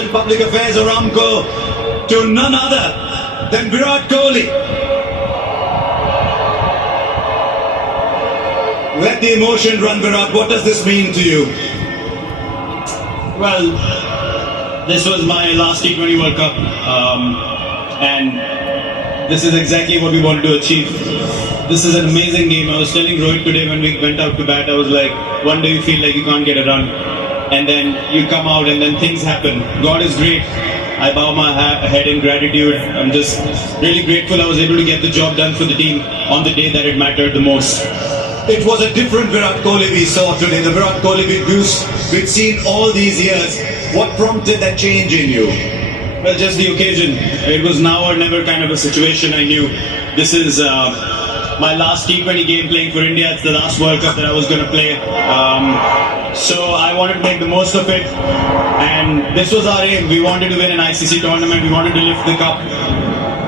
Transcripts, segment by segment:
in Public Affairs Aramco to none other than Virat Kohli. Let the emotion run, Virat. What does this mean to you? Well, this was my last T20 World Cup, and this is exactly what we wanted to achieve. This is an amazing game. I was telling Rohit today when we went out to bat, I was like, one day you feel like you can't get a run, and then you come out and then things happen. God is great. I bow my head in gratitude. I'm just really grateful I was able to get the job done for the team on the day that it mattered the most. It was a different Virat Kohli we saw today, the Virat Kohli we've seen all these years. What prompted that change in you? Well, just the occasion. It was now or never kind of a situation. I knew this is my last T20 game playing for India. It's the last World Cup that I was going to play. So I wanted to make the most of it. And this was our aim. We wanted to win an ICC tournament. We wanted to lift the cup.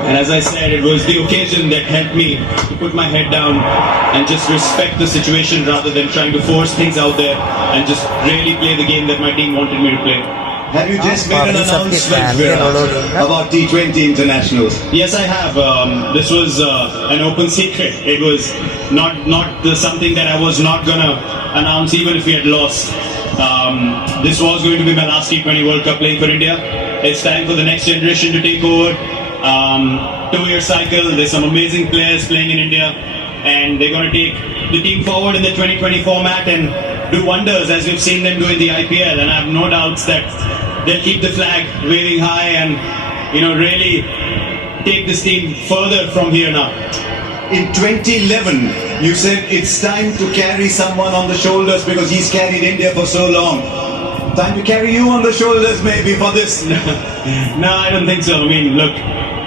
And as I said, it was the occasion that helped me to put my head down and just respect the situation rather than trying to force things out there and just really play the game that my team wanted me to play. Have you just made an announcement, Virat, about T20 internationals? Yes, I have. This was an open secret. It was not something that I was not going to announce even if we had lost. This was going to be my last T20 World Cup playing for India. It's time for the next generation to take over. 2-year cycle, there's some amazing players playing in India, and they're going to take the team forward in the 2020 format and do wonders as we've seen them do in the IPL. And I have no doubts that they'll keep the flag waving high and really take this team further from here now. In 2011, you said it's time to carry someone on the shoulders because he's carried India for so long. Time to carry you on the shoulders maybe for this. No, I don't think so. I mean, look,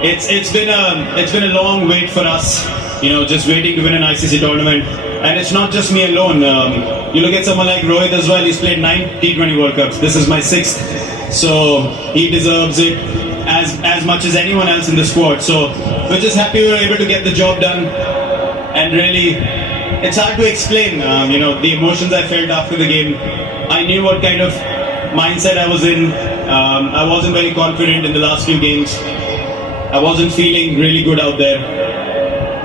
it's been a long wait for us, just waiting to win an ICC tournament. And it's not just me alone. You look at someone like Rohit as well. He's played 9 T20 World Cups. This is my 6th, so he deserves it as much as anyone else in the squad. So we're just happy we were able to get the job done. And really, it's hard to explain. The emotions I felt after the game. I knew what kind of mindset I was in. I wasn't very confident in the last few games. I wasn't feeling really good out there.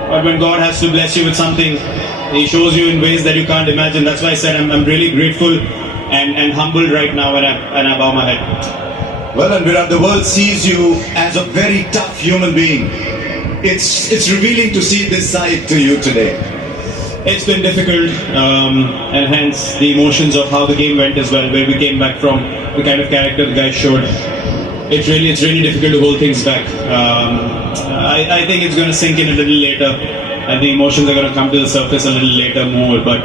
But when God has to bless you with something, He shows you in ways that you can't imagine. That's why I said I'm really grateful and humbled right now when I bow my head. Well, and Virat, the world sees you as a very tough human being. It's revealing to see this side to you today. It's been difficult, and hence the emotions of how the game went as well, where we came back from, the kind of character the guys showed. It's really difficult to hold things back. I think it's going to sink in a little later, and the emotions are going to come to the surface a little later more, but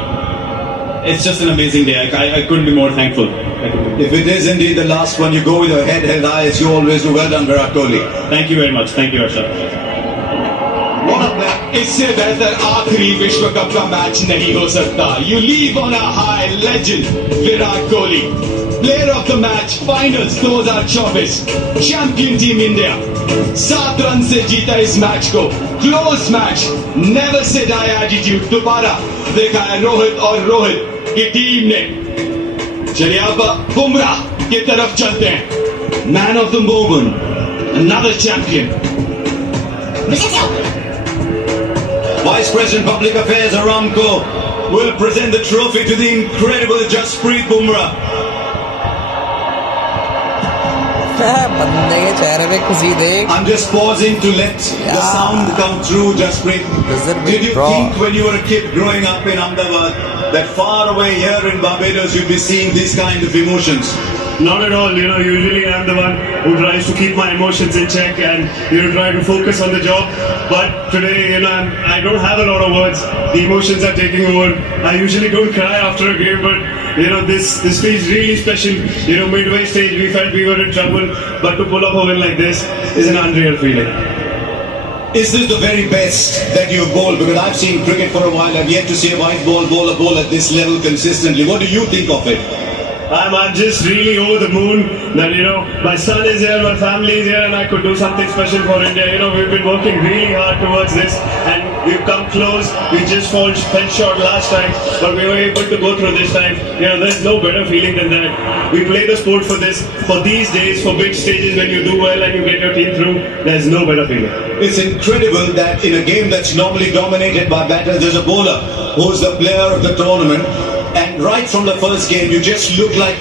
it's just an amazing day. I couldn't be more thankful. If it is indeed the last one, you go with your head held high as you always do. Well done, Virat Kohli. Thank you very much. Thank you, Harsha. इससे बेहतर आखिरी विश्व cup का match नहीं हो सकता. You leave on a high, legend Virat Kohli, player of the match, finals 2024, champion team India. 7 run से जीता इस मैच को. Close match, never say die attitude दोबारा देखा है रोहित और रोहित की टीम ने. चलिए अब बुमराह की तरफ चलते हैं. Man of the moment, another champion. Vice President Public Affairs Aramco will present the trophy to the incredible Jasprit Bumrah. I'm just pausing to let the sound come through, Jasprit. Did you think when you were a kid growing up in Ahmedabad that far away here in Barbados you'd be seeing these kind of emotions? Not at all. Usually I'm the one who tries to keep my emotions in check and try to focus on the job. But today, I don't have a lot of words. The emotions are taking over. I usually don't cry after a game, but this feels really special. Midway stage we felt we were in trouble, but to pull off a win like this is an unreal feeling. Is this the very best that you've bowled? Because I've seen cricket for a while. I've yet to see a white ball bowl a ball at this level consistently. What do you think of it? I'm just really over the moon that, my son is here, my family is here, and I could do something special for India. We've been working really hard towards this, and we've come close. We just fell short last time, but we were able to go through this time. There's no better feeling than that. We play the sport for this, for these days, for big stages when you do well and you get your team through. There's no better feeling. It's incredible that in a game that's normally dominated by batters, there's a bowler who's the player of the tournament. And right from the first game, you just looked like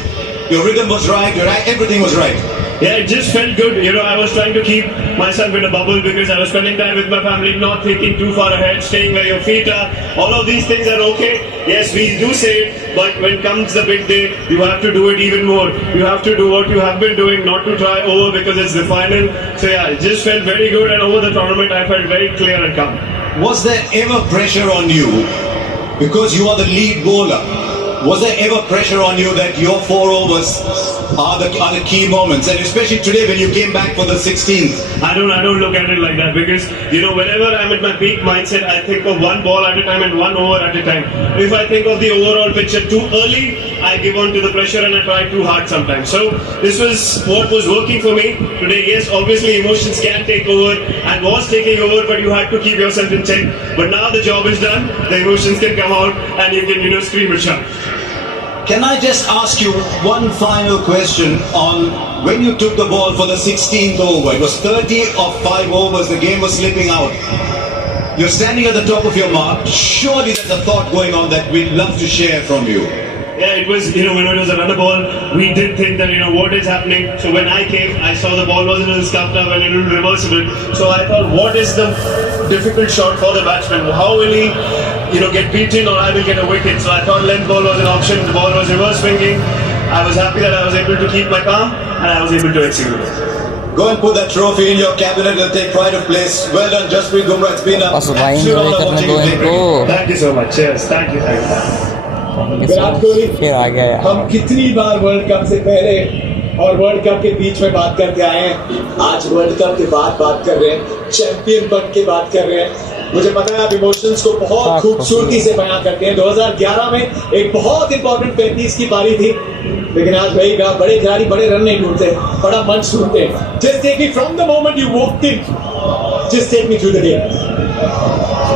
your rhythm was right, everything was right. Yeah, it just felt good. I was trying to keep myself in a bubble because I was spending time with my family, not thinking too far ahead, staying where your feet are. All of these things are okay. Yes, we do say it, but when comes the big day, you have to do it even more. You have to do what you have been doing, not to try over because it's the final. So yeah, it just felt very good, and over the tournament, I felt very clear and calm. Was there ever pressure on you because you are the lead bowler? Was there ever pressure on you that your 4 overs are the key moments, and especially today when you came back for the 16th? I don't look at it like that because whenever I'm at my peak mindset, I think of one ball at a time and 1 over at a time. If I think of the overall picture too early, I give on to the pressure and I try too hard sometimes. So this was what was working for me today. Yes, obviously emotions can take over and was taking over, but you had to keep yourself in check. But now the job is done, the emotions can come out and you can scream and shout. Can I just ask you one final question on when you took the ball for the 16th over? It was 30 of 5 overs, the game was slipping out. You're standing at the top of your mark. Surely there's a thought going on that we'd love to share from you. Yeah, it was, when it was a runner ball, we did think that, what is happening. So when I came, I saw the ball was a little scuffed up and a little reversible. So I thought, what is the difficult shot for the batsman? How will he, get beaten or I will get a wicket? So I thought length ball was an option. The ball was reverse swinging. I was happy that I was able to keep my calm and I was able to execute it. Go and put that trophy in your cabinet and take pride of place. Well done, Jasprit Bumrah. It's been an absolute honor watching you play cricket. Thank you so much. Cheers. Thank you. Virat Kohli हम कितनी बार world cup से पहले और world cup के बीच में बात करते आए हैं, आज वर्ल्ड कप के बाद बात कर रहे हैं, चैंपियन पद के बात कर रहे हैं। मुझे पता है आप इमोशंस को बहुत खूबसूरती से बयान करते हैं। 2011 में एक बहुत इंपॉर्टेंट 35 की पारी थी, लेकिन आज वही कहा, बड़े खिलाड़ी बड़े रन नहीं ढूंढते, बड़ा मंच ढूंढते। Just take me from the moment you walked in, just take me through the game.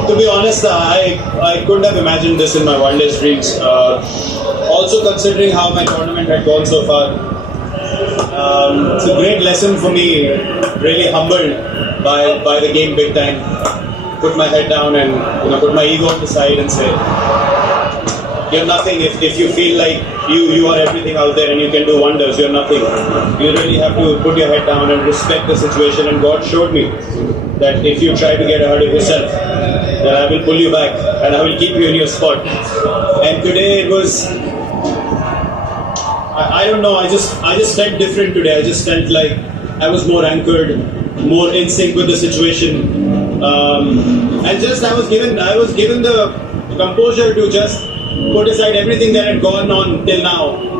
To be honest, I couldn't have imagined this in my wildest dreams. Also considering how my tournament had gone so far, it's a great lesson for me. Really humbled by the game big time. Put my head down and put my ego on the side and say, you're nothing. If you feel like you are everything out there and you can do wonders, you're nothing. You really have to put your head down and respect the situation. And God showed me that if you try to get ahead of yourself, then I will pull you back and I will keep you in your spot. And today it was, I don't know, I just felt different today. I just felt like I was more anchored, more in sync with the situation. And just I was given the composure to just put aside everything that had gone on till now